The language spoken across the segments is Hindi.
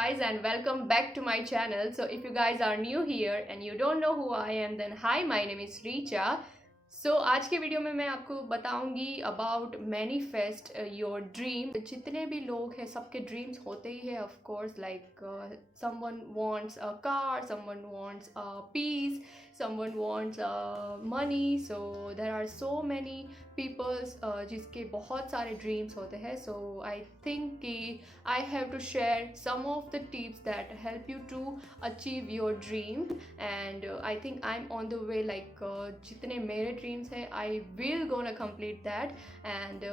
guys and welcome back to my channel. So if you guys are new here and you don't know who I am, then hi, my name is Richa. So आज के वीडियो में मैं आपको बताऊंगी अबाउट मैनिफेस्ट योर ड्रीम। जितने भी लोग हैं सबके ड्रीम्स होते ही है of course, like someone wants a car, someone wants a peace, someone wants money. So there are so many peoples जिसके बहुत सारे ड्रीम्स होते हैं। सो आई थिंक कि I have to share some of the tips that help you to achieve your dream and I think I am on the way. Like जितने मेरे ड्रीम्स है I will gonna complete that and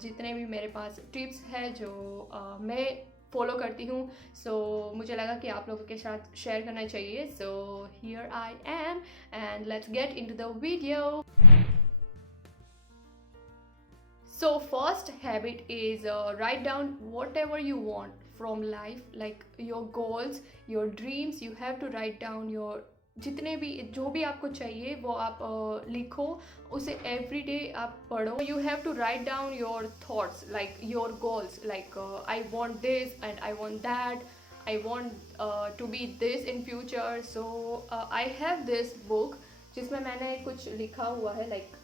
जितने भी मेरे पास टिप्स है जो मैं फॉलो करती हूँ, सो मुझे लगा कि आप लोगों के साथ शेयर करना चाहिए। So here I am and let's get into the video. So first habit is write down whatever you want from life, like your goals, your dreams. You have to write down your जितने भी जो भी आपको चाहिए वो आप लिखो, उसे एवरी डे आप पढ़ो। You have to write down your thoughts, like your goals, like I want this and I want that, I want to be this in future. So I have this book जिसमें मैंने कुछ लिखा हुआ है, like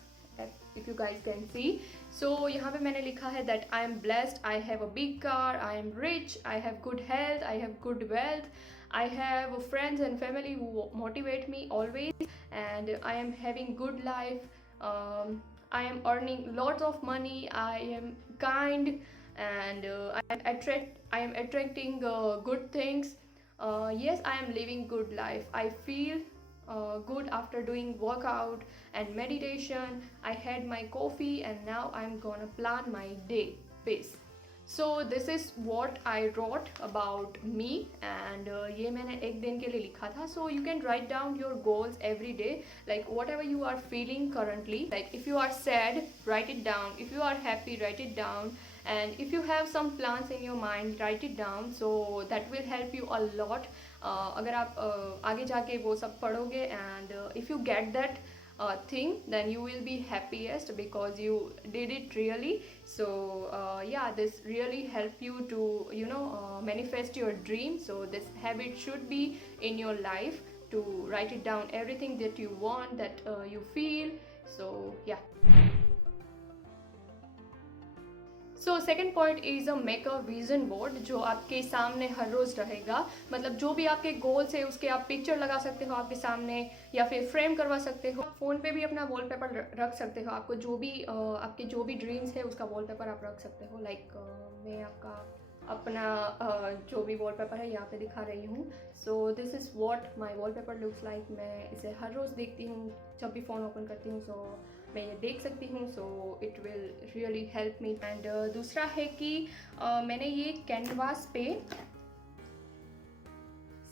if you guys can see. So यहाँ पे मैंने लिखा है that I am blessed, I have a big car, I am rich, I have good health, I have good wealth, I have friends and family who motivate me always, and I am having good life. I am earning lots of money, I am kind, and I am attracting good things. Yes, I am living good life. I feel good after doing workout and meditation. I had my coffee and now I'm gonna plan my day base. So this is what I wrote about me and ये मैंने एक दिन के लिए लिखा था. So you can write down your goals every day, like whatever you are feeling currently. Like if you are sad, write it down. If you are happy, write it down. And if you have some plans in your mind, write it down. So that will help you a lot. अगर आप आगे जाके वो सब पढ़ोगे and if you get that thing, then you will be happiest because you did it really. So yeah, this really help you to manifest your dream. So this habit should be in your life, to write it down everything that you want, that you feel. So yeah. So second point is a make a vision board, जो आपके सामने हर रोज़ रहेगा। मतलब जो भी आपके गोल्स है उसके आप पिक्चर लगा सकते हो आपके सामने, या फिर फ्रेम करवा सकते हो। फ़ोन पे भी अपना वॉलपेपर रख सकते हो। आपको जो भी आपके जो भी ड्रीम्स है उसका वॉलपेपर आप रख सकते हो। लाइक मैं आपका अपना जो भी वॉलपेपर है यहाँ पे दिखा रही हूँ। सो this is what my wallpaper looks like. मैं इसे हर रोज़ देखती हूँ जब भी फ़ोन ओपन करती हूँ। सो मैं ये देख सकती हूँ। So it will really help me. And दूसरा है कि मैंने ये कैनवास पे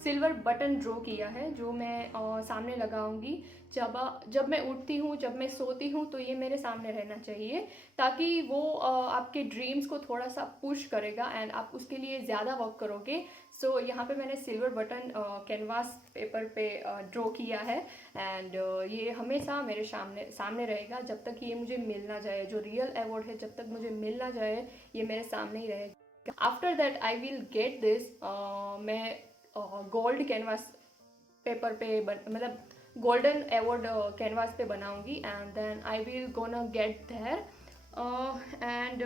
सिल्वर बटन ड्रॉ किया है, जो मैं सामने लगाऊंगी जब मैं उठती हूँ, जब मैं सोती हूँ, तो ये मेरे सामने रहना चाहिए, ताकि वो आपके ड्रीम्स को थोड़ा सा पुश करेगा एंड आप उसके लिए ज़्यादा वर्क करोगे। सो यहाँ पे मैंने सिल्वर बटन कैनवास पेपर पे ड्रॉ किया है एंड ये हमेशा मेरे सामने रहेगा जब तक ये मुझे मिल ना जाए। जो रियल अवार्ड है जब तक मुझे मिल ना जाए, ये मेरे सामने ही रहेगा। After that I will get this. मैं गोल्ड कैनवास पेपर पे मतलब गोल्डन अवार्ड कैनवास पे बनाऊंगी and then I will gonna get there and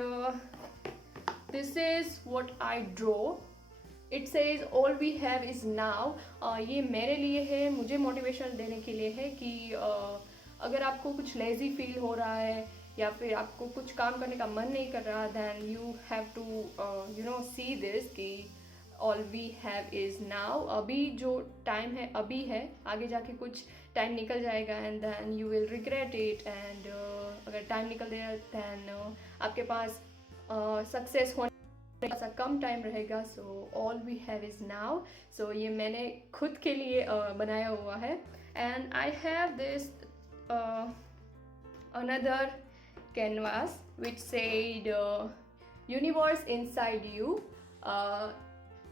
this is what I draw. It says all we have is now. ये मेरे लिए है, मुझे मोटिवेशन देने के लिए है कि अगर आपको कुछ लेज़ी फील हो रहा है या फिर आपको कुछ काम करने का मन नहीं कर रहा, then you have to see this कि all we have is now. अभी जो टाइम है अभी है, आगे जाके कुछ टाइम निकल जाएगा and then you will regret it. And अगर टाइम निकल गया दैन आपके पास सक्सेस होने का कम टाइम रहेगा। So all we have is now. So ये मैंने खुद के लिए बनाया हुआ है। And I have this another canvas which said universe inside you.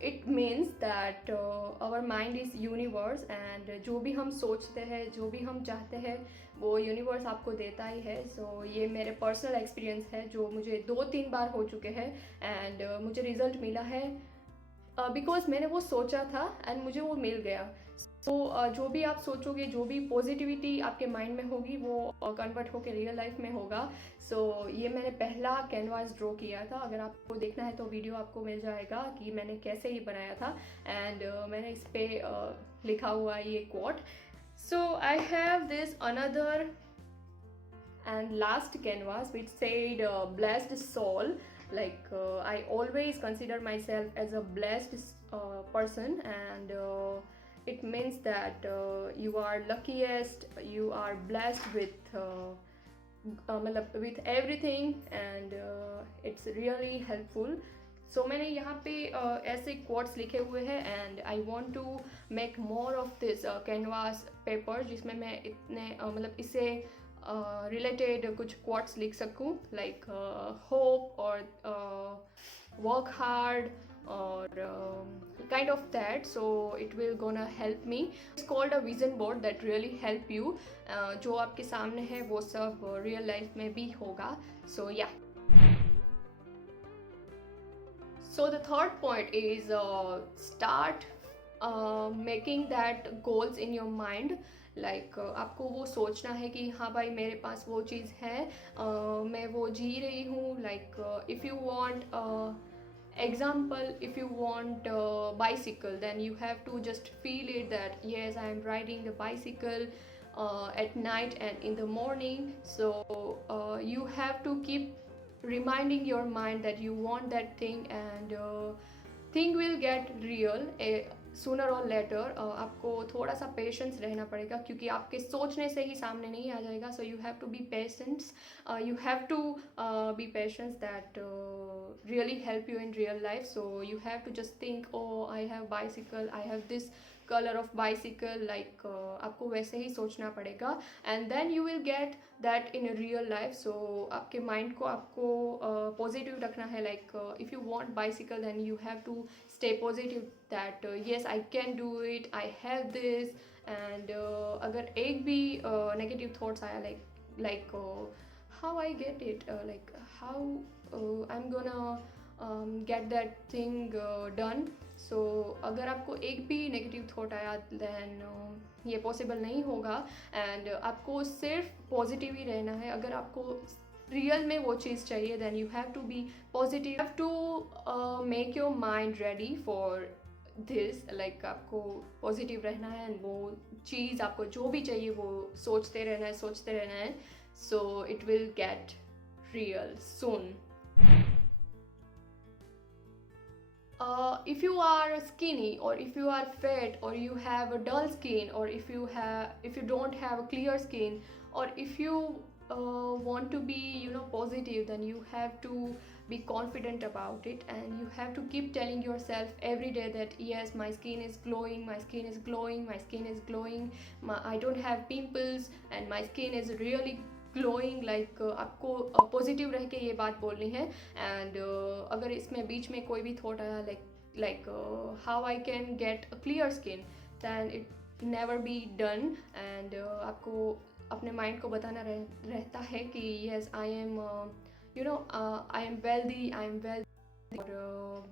It means that our mind is universe and जो भी हम सोचते हैं, जो भी हम चाहते हैं, वो यूनिवर्स आपको देता ही है। सो ये मेरे पर्सनल एक्सपीरियंस है जो मुझे 2-3 बार हो चुके हैं एंड मुझे रिज़ल्ट मिला है बिकॉज मैंने वो सोचा था एंड मुझे वो मिल गया। सो जो भी आप सोचोगे, जो भी पॉजिटिविटी आपके माइंड में होगी वो कन्वर्ट होकर रियल लाइफ में होगा। सो ये मैंने पहला कैनवास ड्रॉ किया था। अगर आपको देखना है तो वीडियो आपको मिल जाएगा कि मैंने कैसे ये बनाया था। एंड मैंने इस पर लिखा हुआ है ये quote. So I have this another and last canvas which said blessed soul. Like I always consider myself as a blessed person, and it means that you are luckiest, you are blessed with everything, and it's really helpful. So मैंने यहाँ पे ऐसे क्वोट्स लिखे हुए हैं and I want to make more of this canvas paper, जिसमें मैं इतने मतलब इससे रिलेटेड कुछ क्वोट्स लिख सकूँ, लाइक होप और work hard or kind of that. So it will gonna help me. It's called a vision board that really help you. जो आपके सामने है वो सब रियल लाइफ में भी होगा. So yeah. So the third point is start making that goals in your mind. Like आपको वो सोचना है कि हाँ भाई मेरे पास वो चीज़ है, मैं वो जी रही हूँ. Like if you want example, if you want bicycle, then you have to just feel it that yes, I am riding the bicycle at night and in the morning. So you have to keep reminding your mind that you want that thing, and thing will get real sooner or later. आपको थोड़ा सा पेशेंस रहना पड़ेगा, क्योंकि आपके सोचने से ही सामने नहीं आ जाएगा. So you have to be patience, you have to be patient that really help you in real life. So you have to just think, oh, I have bicycle, I have this color of bicycle. Like आपको वैसे ही सोचना पड़ेगा, and then you will get that in a real life. So आपके mind को आपको positive रखना है. Like if you want bicycle, then you have to stay positive that yes, I can do it, I have this. And अगर एक भी negative thoughts आया, like how I get it, like how I'm gonna get that thing done. So अगर आपको एक भी नेगेटिव थॉट आया, देन ये पॉसिबल नहीं होगा. एंड आपको सिर्फ पॉजिटिव ही रहना है. अगर आपको रियल में वो चीज़ चाहिए, then you have to be positive, have to make your mind ready for this. Like आपको पॉजिटिव रहना है, एंड वो चीज़ आपको जो भी चाहिए वो सोचते रहना है. So it will get real soon. If you are skinny, or if you are fat, or you have a dull skin, or if you don't have a clear skin, or if you want to be positive, then you have to be confident about it, and you have to keep telling yourself every day that yes, my skin is glowing, my skin is glowing, my skin is glowing, I don't have pimples, and my skin is really glowing. Like आपको पॉजिटिव रह के ये बात बोलनी है. एंड अगर इसमें बीच में कोई भी थॉट आया, like how I can get a clear skin, then it never be done. And आपको अपने माइंड को बताना रहता है कि yes, I am I am wealthy, और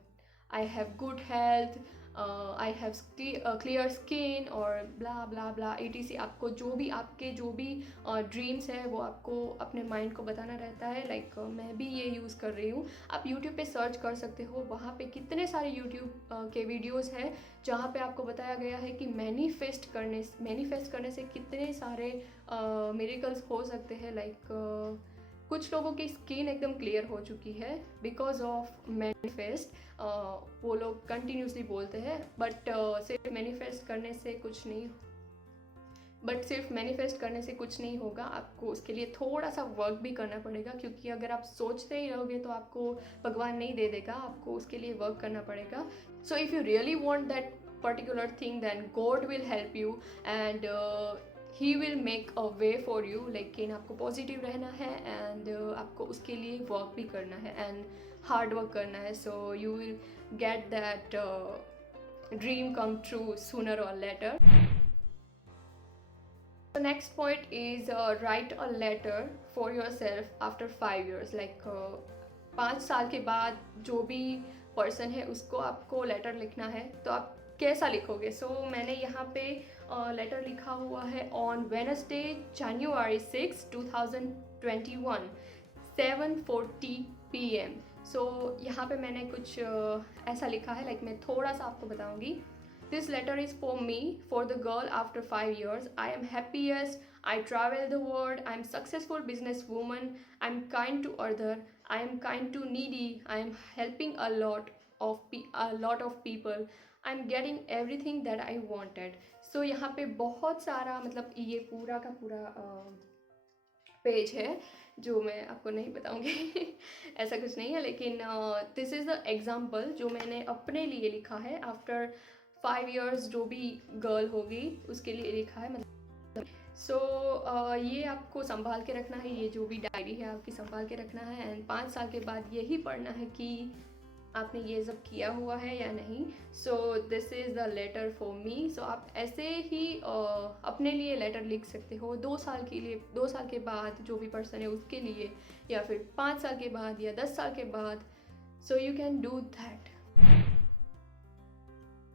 I have good health, I have clear skin, और ब्ला ब्ला ब्ला etc. आपको जो भी ड्रीम्स है वो आपको अपने माइंड को बताना रहता है. लाइक मैं भी ये यूज़ कर रही हूँ. आप यूट्यूब पे सर्च कर सकते हो, वहाँ पे कितने सारे यूट्यूब के वीडियोस हैं जहाँ पे आपको बताया गया है कि मैनिफेस्ट करने से कितने सारे मिरेकल्स हो सकते हैं. लाइक कुछ लोगों की स्किन एकदम क्लियर हो चुकी है बिकॉज ऑफ मैनिफेस्ट. वो लोग कंटिन्यूसली बोलते हैं, बट सिर्फ मैनिफेस्ट करने से कुछ नहीं होगा. आपको उसके लिए थोड़ा सा वर्क भी करना पड़ेगा, क्योंकि अगर आप सोचते ही रहोगे तो आपको भगवान नहीं दे देगा. आपको उसके लिए वर्क करना पड़ेगा. So if you really want that particular thing, then God will help you, and he will make a way for you. लेकिन आपको पॉजिटिव रहना है, एंड आपको उसके लिए वर्क भी करना है, एंड हार्ड वर्क करना है. So you will get that dream come true sooner और letter. The next point is write a letter for yourself after 5 years. Like 5 साल के बाद जो भी पर्सन है उसको आपको लेटर लिखना है तो आप कैसा लिखोगे? सो मैंने यहाँ पे लेटर लिखा हुआ है ऑन वेनसडे January 6, 2021 7:40 PM। सो यहाँ पे मैंने कुछ ऐसा लिखा है, लाइक मैं थोड़ा सा आपको बताऊँगी। This letter is for me, for the girl after 5 years. I am happiest. I travel the world. I am successful businesswoman. I am kind to other. I am kind to needy. I am helping a lot of people. I am getting everything that I wanted. So यहाँ पे बहुत सारा, मतलब ये पूरा का पूरा पेज है जो मैं आपको नहीं बताऊंगी ऐसा कुछ नहीं है, लेकिन दिस इज़ द एग्जाम्पल जो मैंने अपने लिए लिखा है। आफ्टर 5 years जो भी गर्ल होगी उसके लिए लिखा है, मतलब सो ये आपको संभाल के रखना है। ये जो भी डायरी है आपकी संभाल के रखना है, एंड 5 साल के बाद यही पढ़ना है कि आपने ये सब किया हुआ है या नहीं। So this is the letter for me. So आप ऐसे ही अपने लिए लेटर लिख सकते हो 2 साल के लिए, 2 साल के बाद जो भी पर्सन है उसके लिए, या फिर 5 साल के बाद या 10 साल के बाद। So you can do that.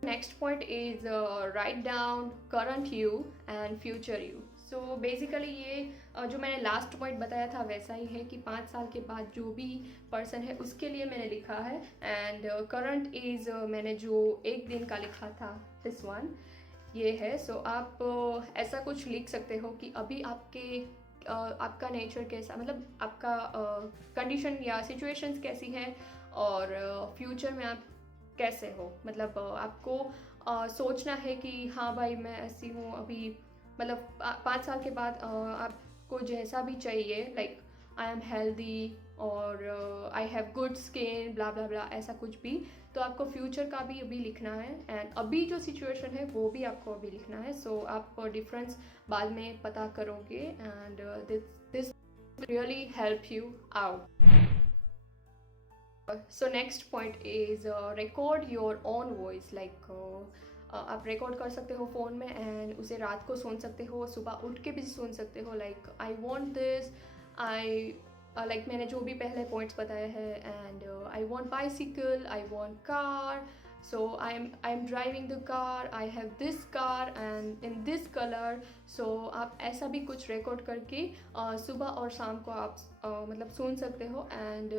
Next point is write down current you and future you. So basically ये जो मैंने लास्ट पॉइंट बताया था वैसा ही है कि 5 साल के बाद जो भी पर्सन है उसके लिए मैंने लिखा है। एंड करंट इज़ मैंने जो एक दिन का लिखा था, दिस वन ये है। सो आप ऐसा कुछ लिख सकते हो कि अभी आपका नेचर कैसा, मतलब आपका कंडीशन या सिचुएशंस कैसी है, और फ्यूचर में आप कैसे हो। मतलब आपको सोचना है कि हाँ भाई मैं ऐसी हूँ अभी, मतलब 5 साल के बाद आपको जैसा भी चाहिए, लाइक आई एम हेल्दी और आई हैव गुड स्किन ब्ला ब्ला ब्ला, ऐसा कुछ भी। तो आपको फ्यूचर का भी अभी लिखना है, एंड अभी जो सिचुएशन है वो भी आपको अभी लिखना है। सो आप डिफरेंस बाद में पता करोगे, and this really help you out. So next point is record your own voice. Like आप रिकॉर्ड कर सकते हो फ़ोन में, एंड उसे रात को सुन सकते हो, सुबह उठ के भी सुन सकते हो। Like I want this, I like मैंने जो भी पहले पॉइंट्स बताए हैं, and I want bicycle, I want car, so I am driving the car, I have this car and in this colour. So आप ऐसा भी कुछ रिकॉर्ड करके सुबह और शाम को आप मतलब सुन सकते हो, and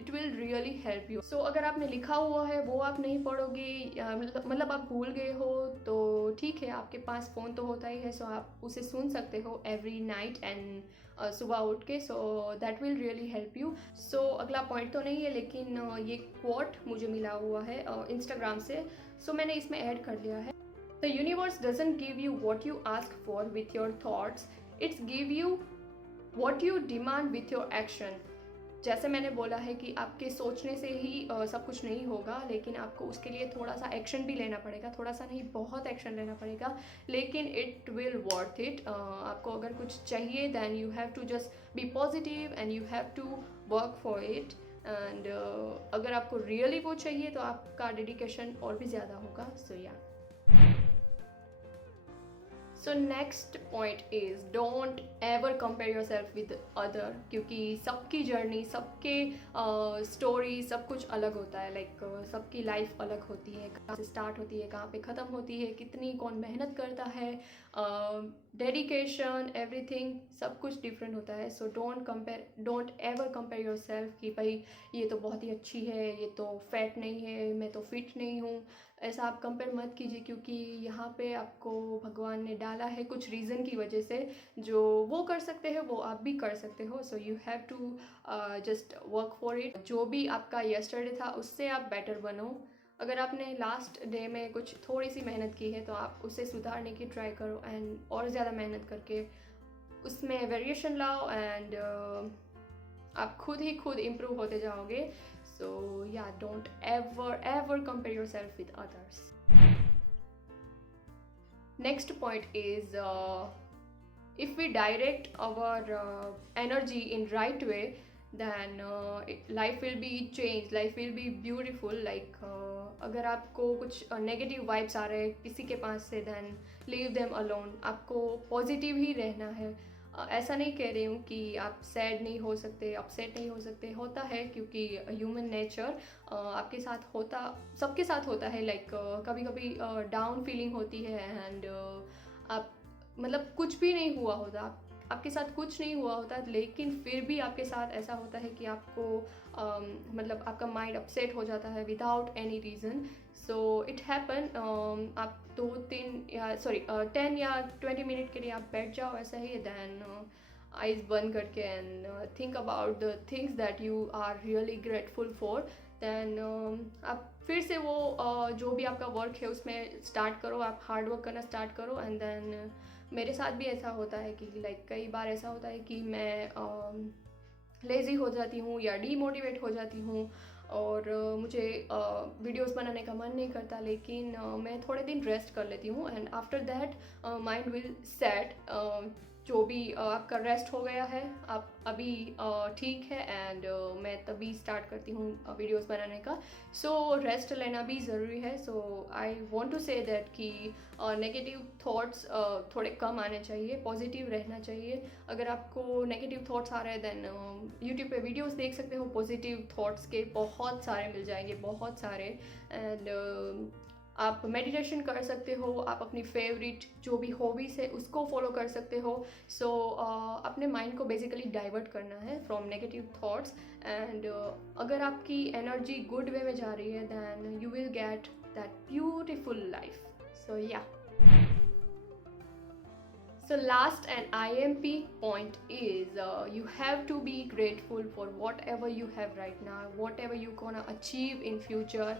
it will really help you. So अगर आपने लिखा हुआ है वो आप नहीं पढ़ोगे, मतलब आप भूल गए हो तो ठीक है, आपके पास फ़ोन तो होता ही है, सो आप उसे सुन सकते हो एवरी नाइट एंड सुबह उठ के। So that will really help you. So अगला पॉइंट तो नहीं है, लेकिन ये क्वोट मुझे मिला हुआ है इंस्टाग्राम से, सो मैंने इसमें ऐड कर दिया है। The universe doesn't give you what you ask for with your thoughts, it's give you what you demand with your action. जैसे मैंने बोला है कि आपके सोचने से ही सब कुछ नहीं होगा, लेकिन आपको उसके लिए थोड़ा सा एक्शन भी लेना पड़ेगा, थोड़ा सा नहीं बहुत एक्शन लेना पड़ेगा, लेकिन इट विल वर्थ इट। आपको अगर कुछ चाहिए then you have to just be positive and you have to work for it. And अगर आपको रियली वो चाहिए तो आपका डेडिकेशन और भी ज़्यादा होगा। सो या so next point is don't ever compare your self with other, क्योंकि सबकी जर्नी, सबके स्टोरी सब कुछ अलग होता है। लाइक सबकी लाइफ अलग होती है, कहाँ से स्टार्ट होती है, कहाँ पे ख़त्म होती है, कितनी कौन मेहनत करता है, डेडिकेशन, एवरीथिंग सब कुछ डिफरेंट होता है। So don't ever compare your self कि भाई ये तो बहुत ही अच्छी है, ये तो फैट नहीं है, मैं तो फिट नहीं हूँ। ऐसा आप कंपेयर मत कीजिए, क्योंकि यहाँ पे आपको भगवान ने डाला है कुछ रीज़न की वजह से, जो वो कर सकते हैं वो आप भी कर सकते हो। So you have to just work for it. जो भी आपका यस्टरडे था उससे आप बेटर बनो। अगर आपने लास्ट डे में कुछ थोड़ी सी मेहनत की है तो आप उसे सुधारने की ट्राई करो, एंड और ज़्यादा मेहनत करके उसमें वेरिएशन लाओ, एंड आप खुद इम्प्रूव होते जाओगे। So yeah, don't ever compare yourself with others. Next point is if we direct our energy in right way, then life will be changed, life will be beautiful. Like अगर आपको कुछ नेगेटिव वाइब्स आ रहे हैं किसी के पास से, then leave them alone. आपको पॉजिटिव ही रहना है। ऐसा नहीं कह रही हूँ कि आप सैड नहीं हो सकते, अपसेट नहीं हो सकते, होता है क्योंकि ह्यूमन नेचर आपके साथ होता, सबके साथ होता है। लाइक कभी कभी डाउन फीलिंग होती है एंड आप मतलब कुछ भी नहीं हुआ होता, आपके साथ कुछ नहीं हुआ होता, लेकिन फिर भी आपके साथ ऐसा होता है कि आपको मतलब आपका माइंड अपसेट हो जाता है without any reason. So it happen, आप 2-3 या सॉरी 10 या 20 मिनट के लिए आप बैठ जाओ ऐसा ही, दैन आइज बंद करके and think about the things that you are really grateful for. Then आप फिर से वो जो भी आपका वर्क है उसमें स्टार्ट करो, आप हार्ड वर्क करना स्टार्ट करो। एंड देन मेरे साथ भी ऐसा होता है कि लाइक कई बार ऐसा होता है कि मैं लेज़ी हो जाती हूँ या डीमोटिवेट हो जाती हूँ और मुझे वीडियोस बनाने का मन नहीं करता, लेकिन मैं थोड़े दिन रेस्ट कर लेती हूँ and after that mind will set. जो भी आपका रेस्ट हो गया है, आप अभी ठीक है एंड मैं तभी स्टार्ट करती हूँ वीडियोस बनाने का। सो रेस्ट लेना भी ज़रूरी है। So I want to say that कि नेगेटिव थॉट्स थोड़े कम आने चाहिए, पॉजिटिव रहना चाहिए। अगर आपको नेगेटिव थॉट्स आ रहे हैं देन यूट्यूब पे वीडियोस देख सकते हो, पॉजिटिव थॉट्स के बहुत सारे मिल जाएंगे, बहुत सारे। एंड आप मेडिटेशन कर सकते हो, आप अपनी फेवरेट जो भी हॉबीज़ है उसको फॉलो कर सकते हो। सो अपने माइंड को बेसिकली डाइवर्ट करना है फ्रॉम नेगेटिव थॉट्स। एंड अगर आपकी एनर्जी गुड वे में जा रही है then you will get that beautiful life. So yeah, so last and IMP point is you have to be grateful for whatever you have right now, whatever you gonna achieve in future।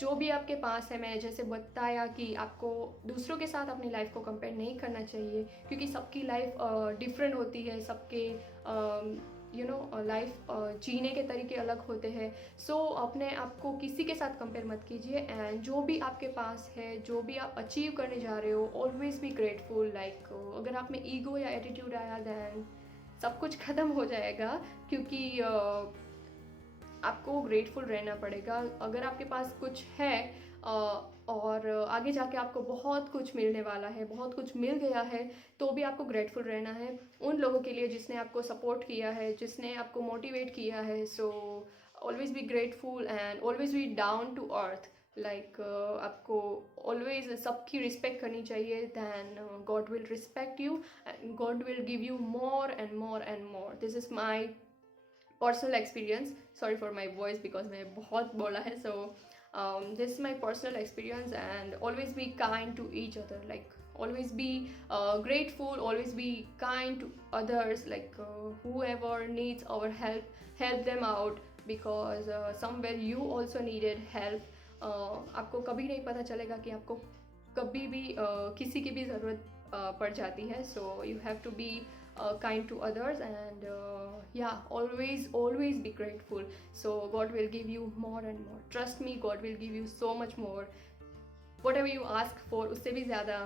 जो भी आपके पास है, मैंने जैसे बताया कि आपको दूसरों के साथ अपनी लाइफ को कंपेयर नहीं करना चाहिए क्योंकि सबकी लाइफ डिफरेंट होती है, सबके लाइफ जीने के तरीके अलग होते हैं। सो अपने आप को किसी के साथ कंपेयर मत कीजिए एंड जो भी आपके पास है, जो भी आप अचीव करने जा रहे हो, ऑलवेज बी ग्रेटफुल। लाइक अगर आप में ईगो या एटीट्यूड आया दैन सब कुछ ख़त्म हो जाएगा क्योंकि आपको ग्रेटफुल रहना पड़ेगा। अगर आपके पास कुछ है और आगे जाके आपको बहुत कुछ मिलने वाला है, बहुत कुछ मिल गया है, तो भी आपको ग्रेटफुल रहना है उन लोगों के लिए जिसने आपको सपोर्ट किया है, जिसने आपको मोटिवेट किया है। So always be grateful and always be down to earth. Like आपको ऑलवेज सबकी रिस्पेक्ट करनी चाहिए, then God will respect you and God will give you more and more and more. This is my personal experience. Sorry for my voice because मैं बहुत बोला है। So this is my personal experience and always be kind to each other. Like always be grateful, always be kind to others, like whoever needs our help them out because somewhere you also needed help। आपको कभी नहीं पता चलेगा कि आपको कभी भी किसी की भी ज़रूरत पड़ जाती है। So you have to be kind to others and yeah, always be grateful। so God will give you more and more, trust me, God will give you so much more। whatever you ask for उससे भी ज़्यादा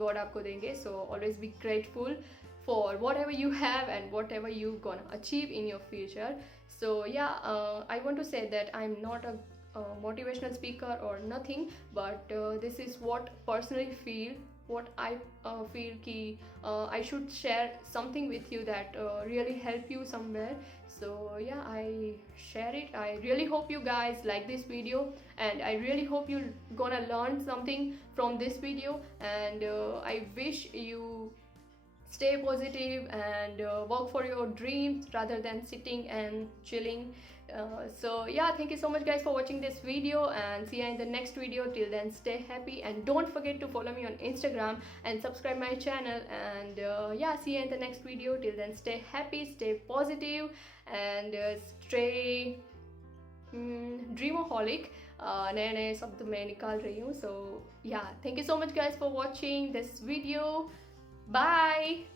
God आपको देंगे। so always be grateful for whatever you have and whatever you gonna achieve in your future। so yeah, I want to say that I'm not a motivational speaker or nothing, but this is what personally feel, what I feel ki I should share something with you that really help you somewhere। so yeah, I share it। I really hope you guys like this video and I really hope you gonna learn something from this video and I wish you stay positive and work for your dreams rather than sitting and chilling। so yeah, thank you so much guys for watching this video and see you in the next video। till then, stay happy and don't forget to follow me on Instagram and subscribe my channel and yeah, see you in the next video। till then, stay happy, stay positive and stay dreamaholic। नए नए शब्द मैं निकाल रही हूँ। so yeah, thank you so much guys for watching this video। Bye।